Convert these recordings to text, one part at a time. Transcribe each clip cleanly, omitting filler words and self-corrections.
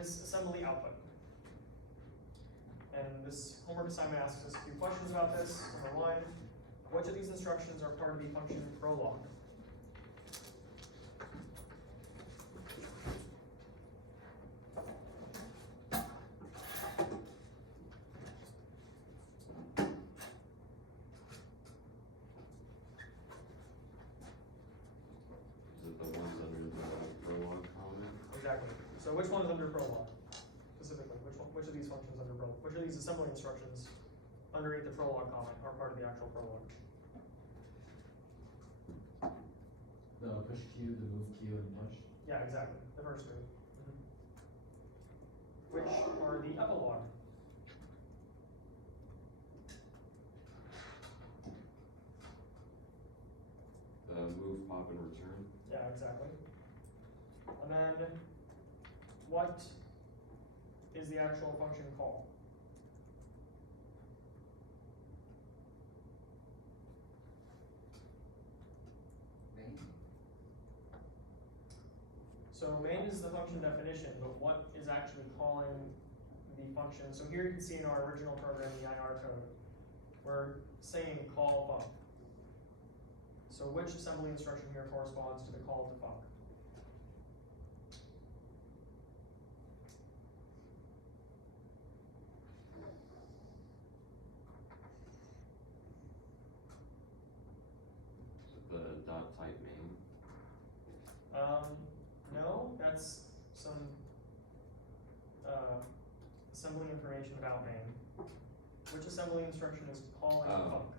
this assembly output. And this homework assignment asks us a few questions about this. Number one, which of these instructions are part of the function prolog? Is it the ones under the prologue comment? Exactly. So which one is under prolog? Specifically, which of these functions under prolog? Which of these assembly instructions underneath the prolog comment are part of the actual prolog? The push Q, the move Q, and push. Yeah, exactly. The first two. Which are the epilogue? Move, pop, and return. Yeah, exactly. And then, what is the actual function call? Main. So main is the function definition, but what is actually calling the function? So here you can see in our original program, the IR code, we're saying call func. So which assembly instruction here corresponds to the call to func? Is it the dot type main? No, that's some assembly information about main. Which assembly instruction is calling func?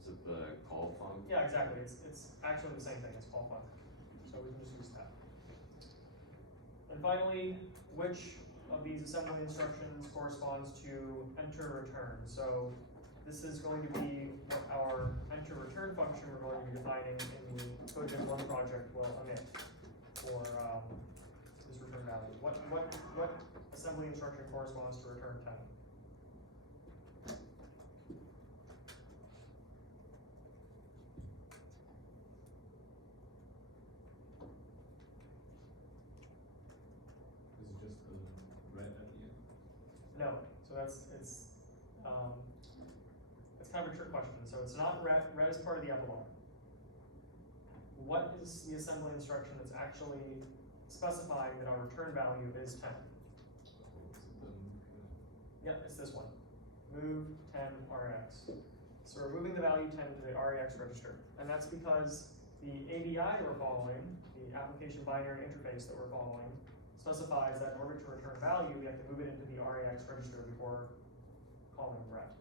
Is it the call func? Yeah, exactly. It's actually the same thing. It's call func. So we can just use that. And finally, which of these assembly instructions corresponds to enter return? So this is going to be what our enter return function we're going to be defining in the CodeGen 1 project will emit for this return value. What assembly instruction corresponds to return 10? Is it just the red at the end? No. So it's kind of a trick question. So it's not red. Red is part of the epilogue. What is the assembly instruction that's actually specifying that our return value is 10? Yep, it's this one. Move 10 REX. So we're moving the value 10 to the REX register. And that's because the ABI we're following, the application binary interface that we're following, specifies that in order to return value, we have to move it into the REX register before calling ret.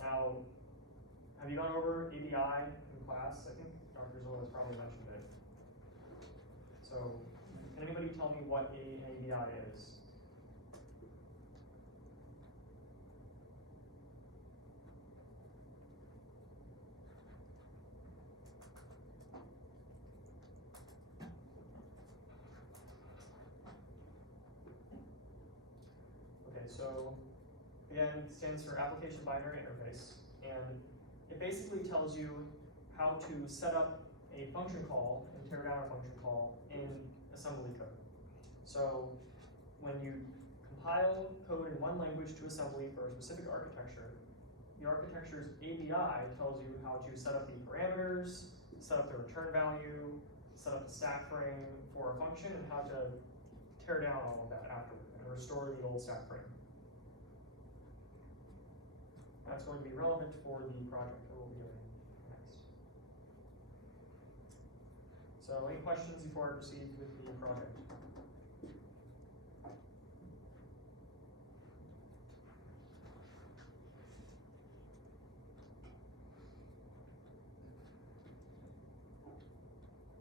Now, have you gone over ABI in class? I think Dr. Zola has probably mentioned it. So, can anybody tell me what an ABI is? Okay, so again, it stands for Application Binary Interface, and it basically tells you how to set up a function call and tear down a function call in assembly code. So when you compile code in one language to assembly for a specific architecture, the architecture's ABI tells you how to set up the parameters, set up the return value, set up the stack frame for a function, and how to tear down all of that afterward and restore the old stack frame. That's going to be relevant for the project that we'll be doing next. So any questions before I proceed with the project?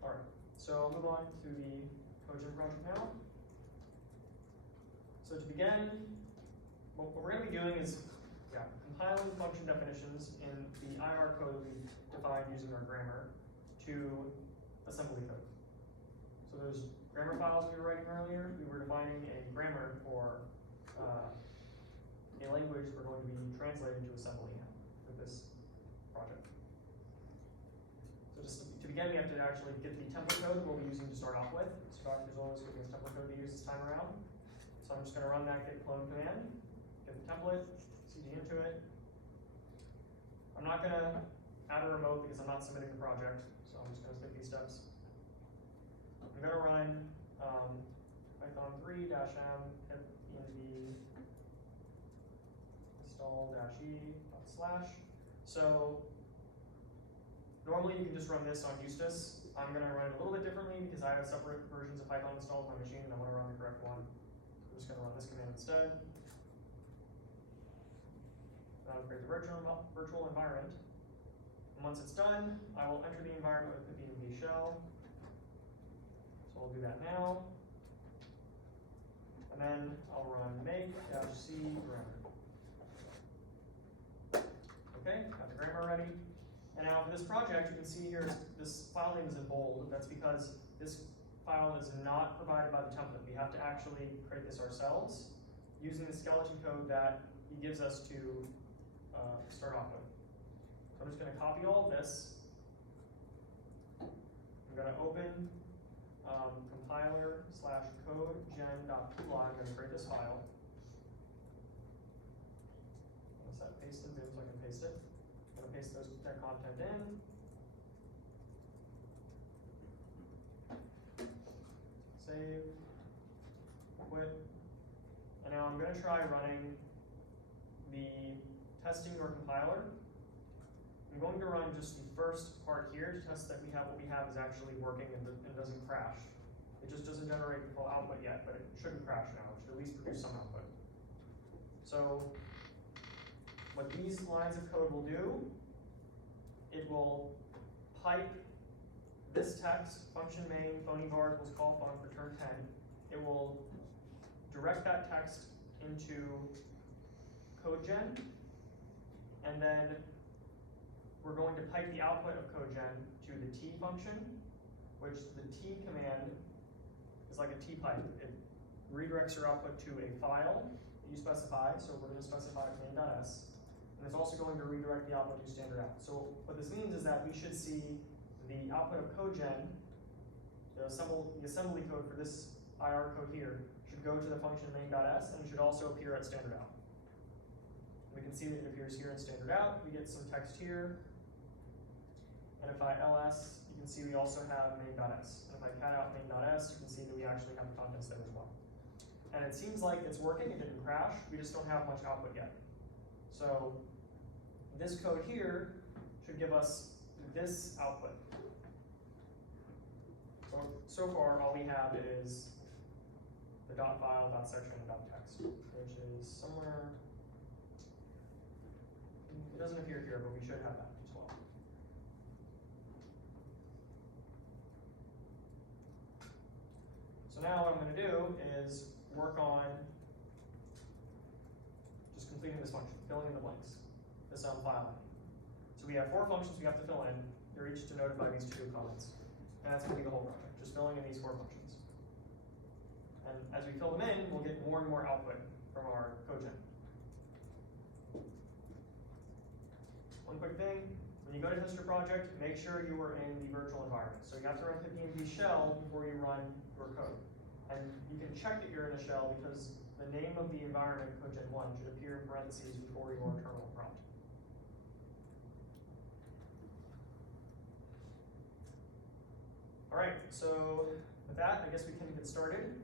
All right, so I'll move on to the CodeGen project now. So to begin, what we're going to be doing is compiling function definitions in the IR code we defined using our grammar to assembly code. So those grammar files we were writing earlier, we were defining a grammar for a language we're going to be translating to assembly now with this project. So just to begin, we have to actually get the template code we'll be using to start off with. So Dr. Zola is giving us template code to use this time around. So I'm just gonna run that git clone command, get the template, cd into it. I'm not gonna add a remote because I'm not submitting the project, so I'm just gonna skip these steps. I'm gonna run python 3-m pip env install -e /. So normally you can just run this on Eustace. I'm gonna run it a little bit differently because I have separate versions of Python installed on my machine and I wanna run the correct one. I'm just gonna run this command instead. That'll create the virtual environment. And once it's done, I will enter the environment with the pipenv shell. So I'll do that now. And then I'll run make-c grammar. Okay, got the grammar ready. And now for this project, you can see here this file name is in bold. That's because this file is not provided by the template. We have to actually create this ourselves using the skeleton code that he gives us to start off with. So I'm just going to copy all of this. I'm going to open compiler /codegen.py. I'm going to create this file. I'm going to set paste in Vim so I can paste it. I'm going to paste that content in. Save. Quit. And now I'm going to try running the testing your compiler. I'm going to run just the first part here to test that what we have is actually working and doesn't crash. It just doesn't generate the full output yet, but it shouldn't crash now. It should at least produce some output. So what these lines of code will do, it will pipe this text, function main, phony var equals call func, return 10. It will direct that text into CodeGen, and then we're going to pipe the output of CodeGen to the T function, which the T command is like a T pipe. It redirects your output to a file that you specify, so we're going to specify main.s, and it's also going to redirect the output to standard out. So what this means is that we should see the output of CodeGen, the assembly code for this IR code here, should go to the function main.s, and it should also appear at standard out. We can see that it appears here in standard out. We get some text here. And if I ls, you can see we also have main.s. And if I cat out main.s, you can see that we actually have the contents there as well. And it seems like it's working. It didn't crash. We just don't have much output yet. So this code here should give us this output. So far, all we have is the .file, .section, and .text, which is somewhere. It doesn't appear here, but we should have that as well. So now what I'm going to do is work on just completing this function, filling in the blanks, this file name. So we have 4 functions we have to fill in. They're each denoted by these 2 comments. And that's going to be the whole project, just filling in these 4 functions. And as we fill them in, we'll get more and more output from our CodeGen. One quick thing, when you go to test your project, make sure you are in the virtual environment. So you have to run pipenv shell before you run your code. And you can check that you're in a shell because the name of the environment, CodeGen1, should appear in parentheses before your terminal prompt. All right, so with that, I guess we can get started.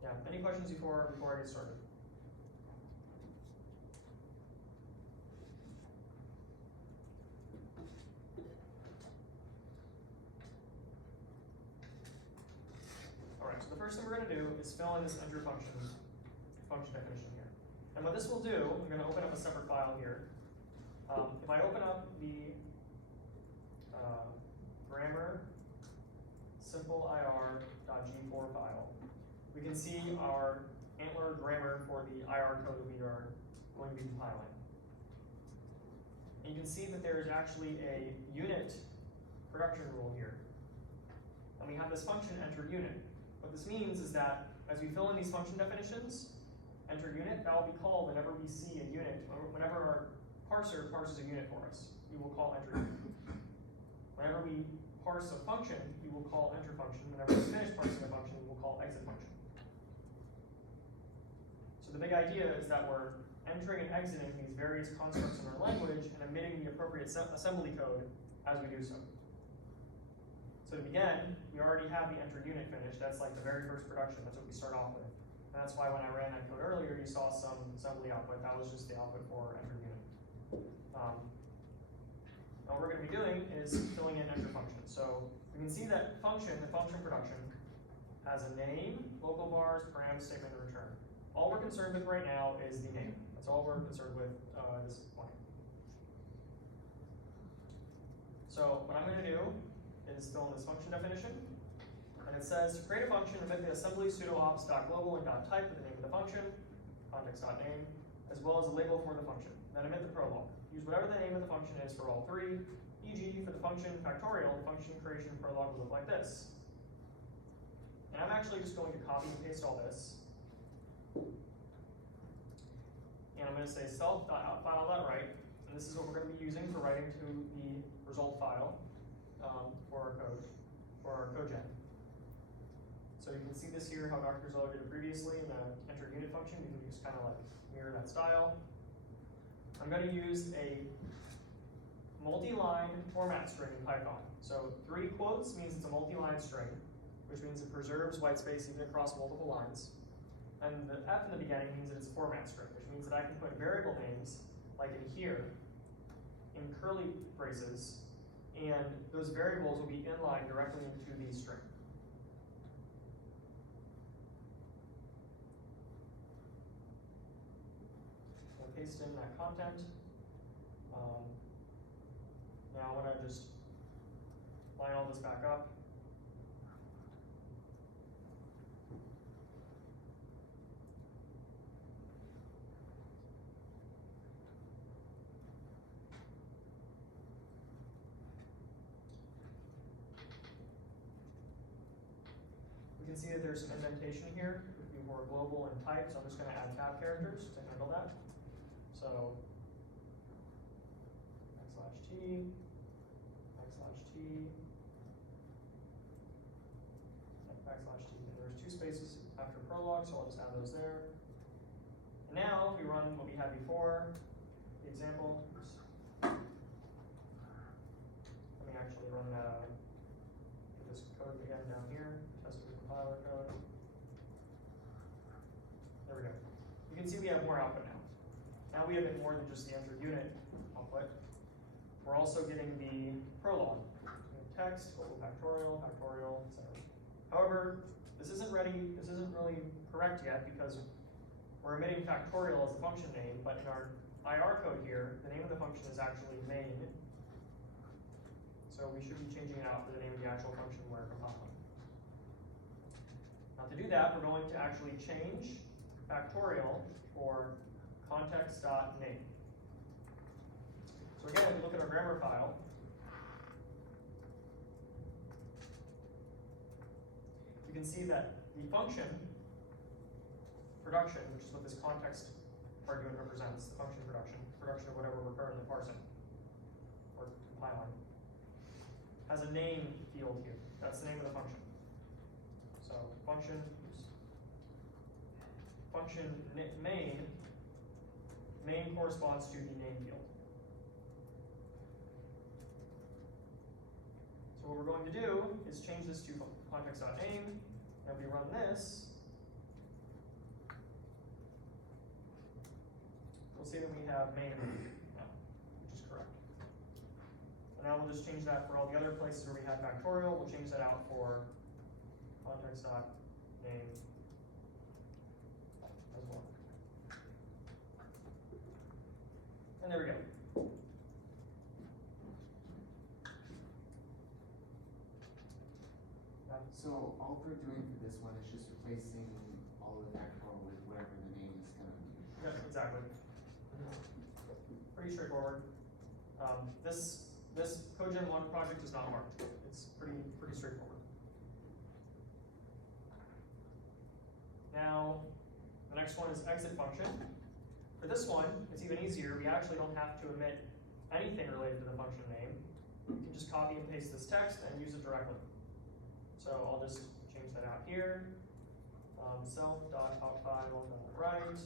Yeah, any questions before I get started? All right, so the first thing we're going to do is fill in this enter function definition here. And what this will do, I'm going to open up a separate file here. If I open up the grammar simpleir.g4 file, we can see our Antler grammar for the IR code that we are going to be compiling. And you can see that there is actually a unit production rule here. And we have this function enter unit. What this means is that as we fill in these function definitions, enter unit, that will be called whenever we see a unit, or whenever our parser parses a unit for us, we will call enter unit. Whenever we parse a function, we will call enter function. Whenever we finish parsing a function, we will call exit function. So the big idea is that we're entering and exiting these various constructs in our language and emitting the appropriate assembly code as we do so. So to begin, we already have the enter unit finished. That's like the very first production. That's what we start off with. And that's why when I ran that code earlier, you saw some assembly output. That was just the output for enter unit. And what we're going to be doing is filling in enter function. So we can see that function, the function production, has a name, local vars, param, statement, and return. All we're concerned with right now is the name. That's all we're concerned with this point. So what I'm going to do is fill in this function definition. And it says to create a function, emit the assembly sudo-ops.global and .type with the name of the function, context.name, as well as a label for the function. Then emit the prologue. Use whatever the name of the function is for all three, e.g. for the function factorial, the function creation prologue will look like this. And I'm actually just going to copy and paste all this. And I'm going to say self.outfile.write, and this is what we're going to be using for writing to the result file for our code gen. So you can see this here, how Dr. Zeller did it previously in the enter unit function. You can just kind of like mirror that style. I'm going to use a multi-line format string in Python. So 3 quotes means it's a multi-line string, which means it preserves white space even across multiple lines. And the F in the beginning means that it's a format string, which means that I can put variable names, like in here, in curly braces, and those variables will be inlined directly into the string. I'll paste in that content. Now I want to just line all this back up. You can see that there's some indentation here before global and type, so I'm just going to add tab characters to handle that. So \t, \t, \t, and there's 2 spaces after prologue, so I'll just add those there. And now, if we run what we had before, the example, let me actually run this code again down here, test the compiler code. There we go. You can see we have more output now. Now we have it more than just the enter unit output. We're also getting the prologue. Text, global factorial, factorial, etc. However, this isn't really correct yet because we're emitting factorial as the function name, but in our IR code here, the name of the function is actually main. So we should be changing it out for the name of the actual function we're compiling. Now to do that, we're going to actually change factorial for context.name. So again, if we look at our grammar file, you can see that the function production, which is what this context argument represents, the function production of whatever we're currently parsing or compiling, has a name field here. That's the name of the function. So function main corresponds to the name field. So what we're going to do is change this to context.name, and if we run this, we'll see that we have main now, which is correct. And now we'll just change that for all the other places where we have factorial. We'll change that out for context.name as well. And there we go. So all we're doing for this one is just replacing all of the factorial with whatever the name is going to be. Yeah, exactly. Pretty straightforward. This CodeGen 1 project is not marked. It's pretty straightforward. Now, the next one is exit function. For this one, it's even easier. We actually don't have to omit anything related to the function name. You can just copy and paste this text and use it directly. So I'll just change that out here. Self.outfile.write.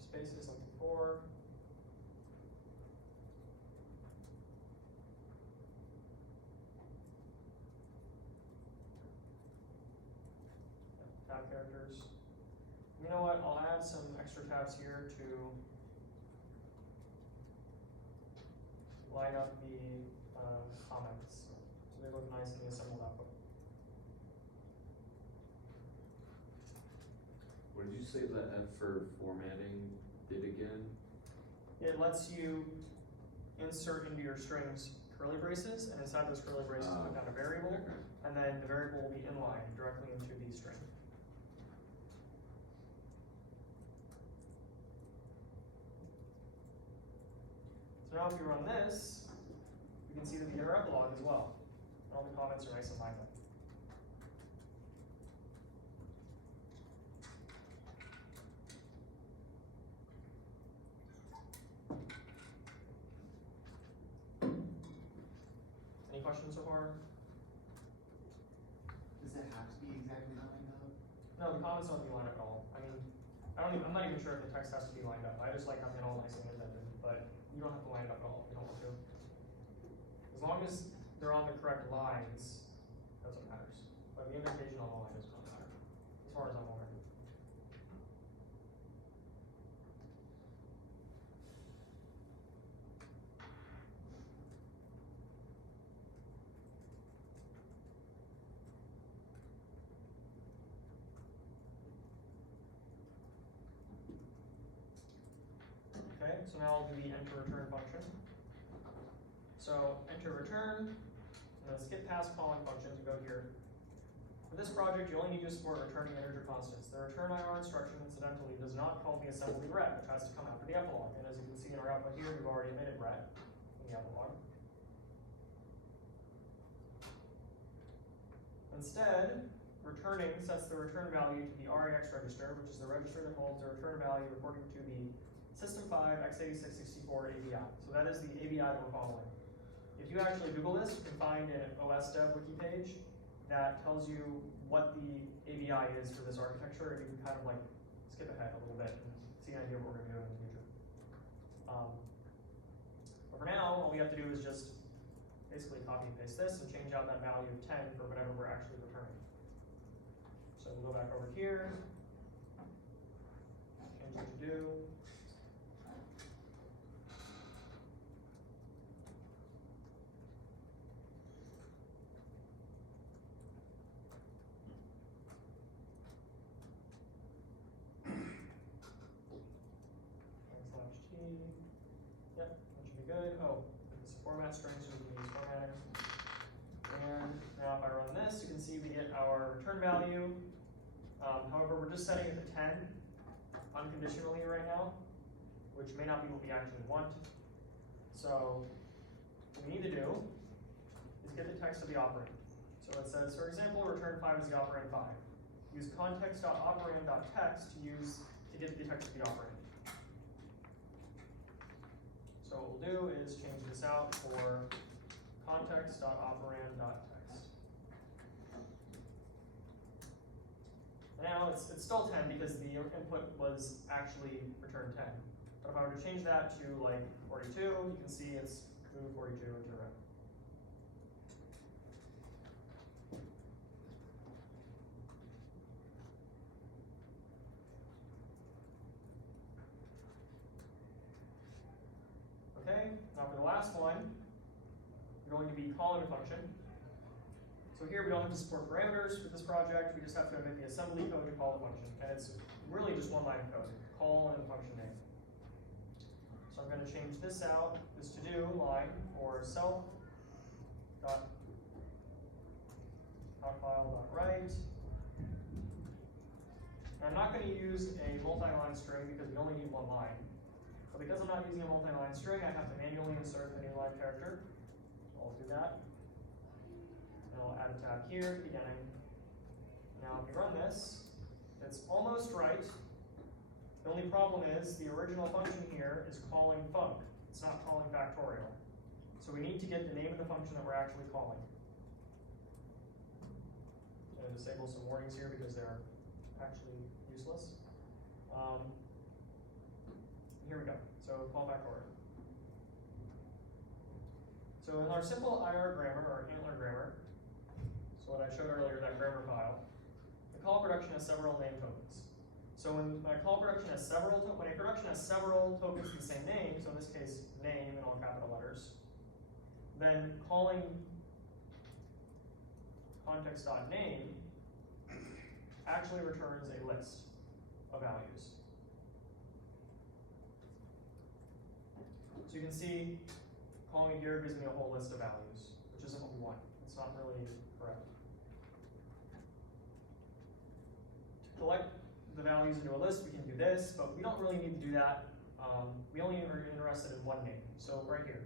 Spaces like before. Tab characters. You know what? I'll add some extra tabs here to line up the comments so they look nice in the assembled output. What did you say that F for formatting did again? It lets you insert into your strings curly braces, and inside those curly braces put down a variable, Okay. and then the variable will be inlined directly into the string. So now if you run this, you can see that we get our epilogue as well. And all the comments are nice and lined up. Any questions so far? Does it have to be exactly lined up? No, the comments don't have to be lined up at all. I mean, I'm not even sure if the text has to be lined up. I just like having it all nicely indented, but you don't have to line it up at all if you don't want to. As long as they're on the correct lines, that's what matters. But the indentation on the line does not matter, as far as I'm aware. Okay, so now I'll do the enter return function. So enter return, and then skip past calling functions and go here. For this project, you only need to support returning integer constants. The return IR instruction, incidentally, does not call the assembly ret, which has to come after the epilogue. And as you can see in our output here, we've already omitted ret in the epilogue. Instead, returning sets the return value to the RAX register, which is the register that holds the return value according to the System 5 x86-64 ABI. So that is the ABI that we're following. If you actually Google this, you can find an OS Dev wiki page that tells you what the ABI is for this architecture, and you can kind of like skip ahead a little bit and see an idea of what we're going to do in the future. But for now, all we have to do is just basically copy and paste this and change out that value of 10 for whatever we're actually returning. So we'll go back over here, change what to do. Yep, that should be good. Oh, it's a format string, so we can use formatting. And now if I run this, you can see we get our return value. However, we're just setting it to 10 unconditionally right now, which may not be what we actually want. So what we need to do is get the text of the operand. So it says, for example, return 5 is the operand 5. Use context.operand.text to get the text of the operand. So what we'll do is change this out for context.operand.text. Now it's still 10 because the input was actually returned 10. But if I were to change that to like 42, you can see it's moved 42 to the right. Okay, now for the last one, we're going to be calling a function. So here we don't have to support parameters for this project, we just have to omit the assembly code to call the function. And it's really just one line of code, call and the function name. So I'm going to change this out, this to-do line for self.outfile.write. And I'm not going to use a multi-line string because we only need one line. But because I'm not using a multi-line string, I have to manually insert a new line character. So I'll do that. And I'll add a tab here at the beginning. Now if you run this, it's almost right. The only problem is the original function here is calling func. It's not calling factorial. So we need to get the name of the function that we're actually calling. I'm going to disable some warnings here because they're actually useless. Here we go. So call factorial. So in our simple IR grammar or ANTLR grammar, so what I showed earlier, that grammar file, the call production has several name tokens. So when my call production has when a production has several tokens with the same name, so in this case name in all capital letters, then calling context.name actually returns a list of values. So you can see calling it here gives me a whole list of values, which isn't what we want. It's not really correct. To collect the values into a list, we can do this, but we don't really need to do that. We only are interested in one name. So right here,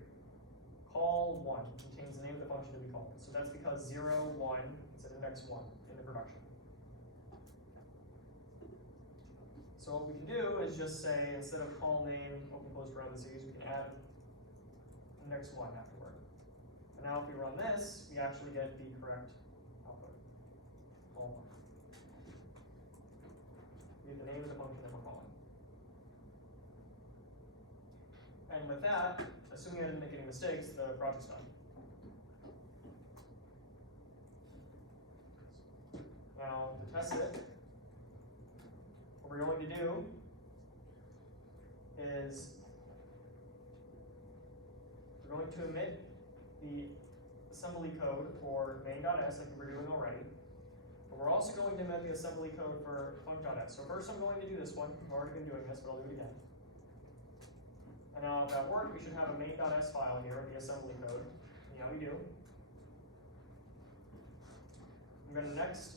call1 contains the name of the function to be called. So that's because 0, 1 is at index 1 in the production. So what we can do is just say, instead of call name, open close parentheses, we can add index 1 afterward. And now if we run this, we actually get the correct output, call 1. We get the name of the function that we're calling. And with that, assuming I didn't make any mistakes, the project's done. Now, to test it, what we're going to do is we're going to omit the assembly code for main.s like we were doing already. But we're also going to omit the assembly code for func.s. So first I'm going to do this one. I've already been doing this, but I'll do it again. And now if that worked, we should have a main.s file here with the assembly code. Yeah, we do. I'm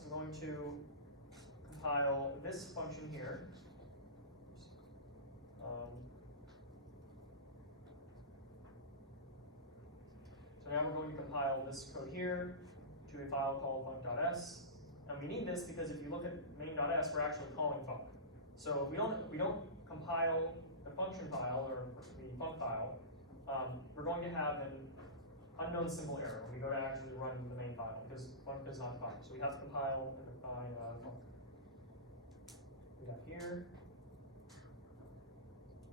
going to compile this function here. So now we're going to compile this code here to a file called func.s. And we need this because if you look at main.s, we're actually calling func. So we don't compile the function file or the func file. We're going to have an unknown symbol error when we go to actually run the main file because func is not defined. So we have to compile and define func. We got here.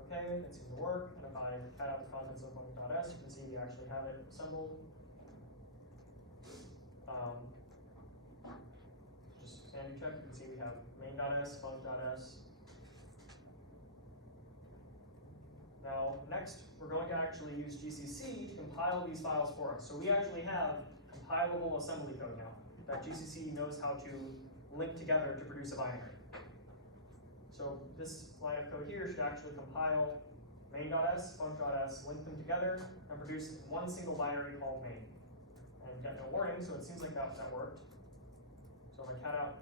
Okay, that seems to work. And if I cut out the contents of func.s, you can see we actually have it assembled. Just sanity check, you can see we have main.s, func.s. Now, next, we're going to actually use GCC to compile these files for us. So we actually have compilable assembly code now that GCC knows how to link together to produce a binary. So this line of code here should actually compile main.s, func.s, link them together, and produce one single binary called main. And get no warning, so it seems like that worked. So if I cat out,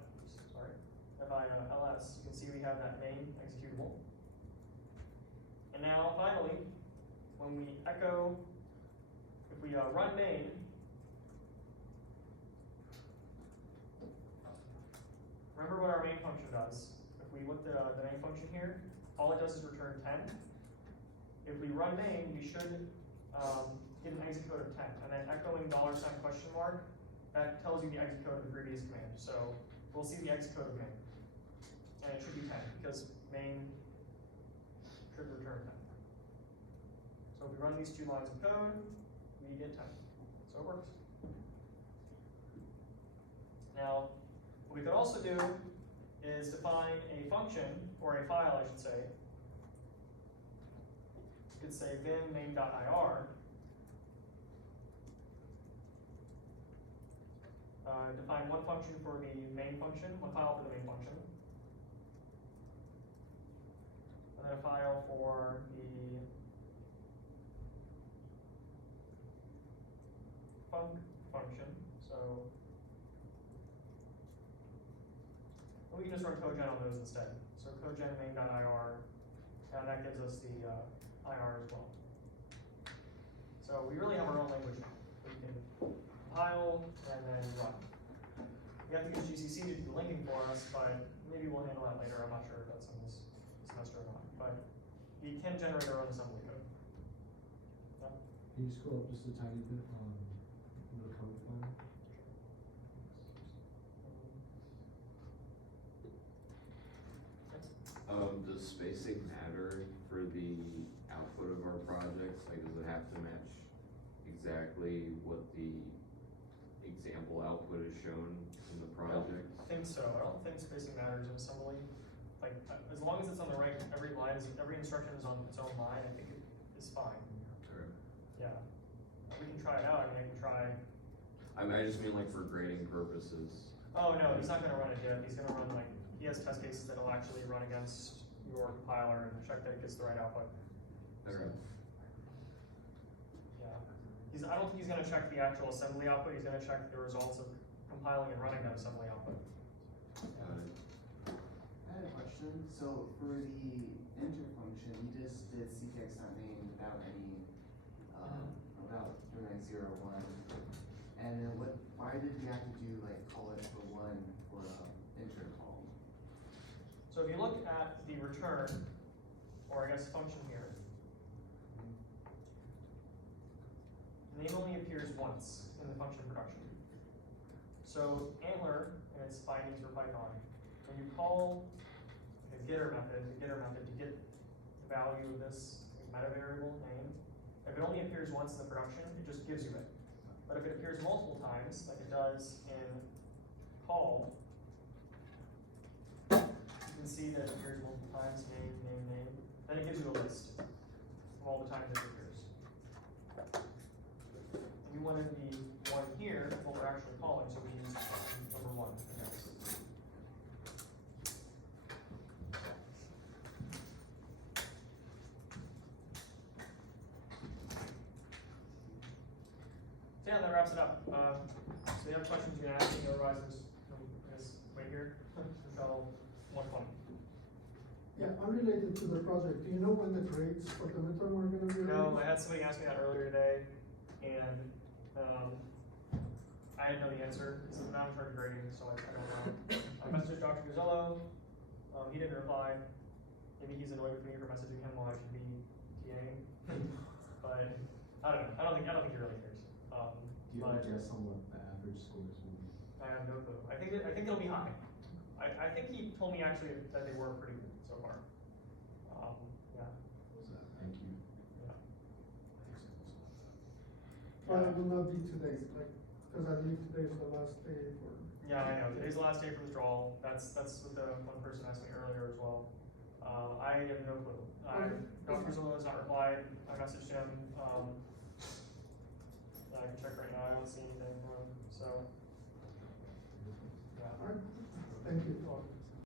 if I ls, you can see we have that main executable. And now finally, when we echo, if we run main, remember what our main function does. If we look at the main function here, all it does is return 10. If we run main, we should get an exit code of 10. And then echoing $? That tells you the exit code of the previous command. So we'll see the exit code of main. And it should be 10 because main should return 10. So if we run these two lines of code, we get 10. So it works. Now, what we could also do is define a function, or a file I should say. You could say vim main.ir. Define one function for the main function, one file for the main function. And then a file for the func function. So we can just run codegen on those instead. So codegen main.ir, and that gives us the IR as well. So we really have our own language now. We can compile and then run. We have to use GCC to do the linking for us, but maybe we'll handle that later. I'm not sure if that's in this semester or not, but we can generate our own assembly code. Yeah. Can you scroll up just a tiny bit on the code file? Does spacing matter for the output of our projects? Like, does it have to match exactly what the example output is shown in the project? I think so. I don't think spacing matters in assembly. Like, as long as it's on the right, every instruction is on its own line, I think it is fine. Or, Yeah. We can try it out. I mean, I can try. I just mean like for grading purposes. Oh, no, he's not gonna run a diff. He's gonna run like, he has test cases that'll actually run against your compiler and check that it gets the right output. Okay. Yeah. I don't think he's gonna check the actual assembly output. He's gonna check the results of compiling and running that assembly output. Got it. I had a question. So for the enter function, you just did ctx.name without any, without doing like 0, 1. And then why did you have to do like call it for 1 for enter call? So if you look at the return, or I guess function here, name only appears once in the function production. So Antler and its bindings for Python, when you call the getter method to get the value of this meta variable name, if it only appears once in the production, it just gives you it. But if it appears multiple times, like it does in call, you can see that it appears multiple times, name, then it gives you a list of all the times it appears. We wanted the one here, what we're actually calling, so we use number 1. So yeah, that wraps it up. So you have questions you can ask me, otherwise just wait here until 1:20. Yeah, unrelated to the project, do you know when the grades for the midterm are gonna be released? No, I had somebody ask me that earlier today, and I didn't know the answer. This is not in charge of grading, so I don't know. I messaged Dr. Guzzello, he didn't reply. Maybe he's annoyed with me for messaging him while I should be TAing. But I don't know. I don't think he really cares. Do you have But a guess on what the average scores will be? I have no clue. I think it'll be high. I think he told me actually that they were pretty good so far. Yeah. What was that? Thank you. Yeah. But it will not be today, like, cause I believe today is the last day for. Yeah, I know. Today's the last day for withdrawal. That's what the one person asked me earlier as well. I have no clue. Dr. Zillow has not replied. I messaged him. I can check right now. I don't see anything from him. So, yeah. Alright, thank you. Well,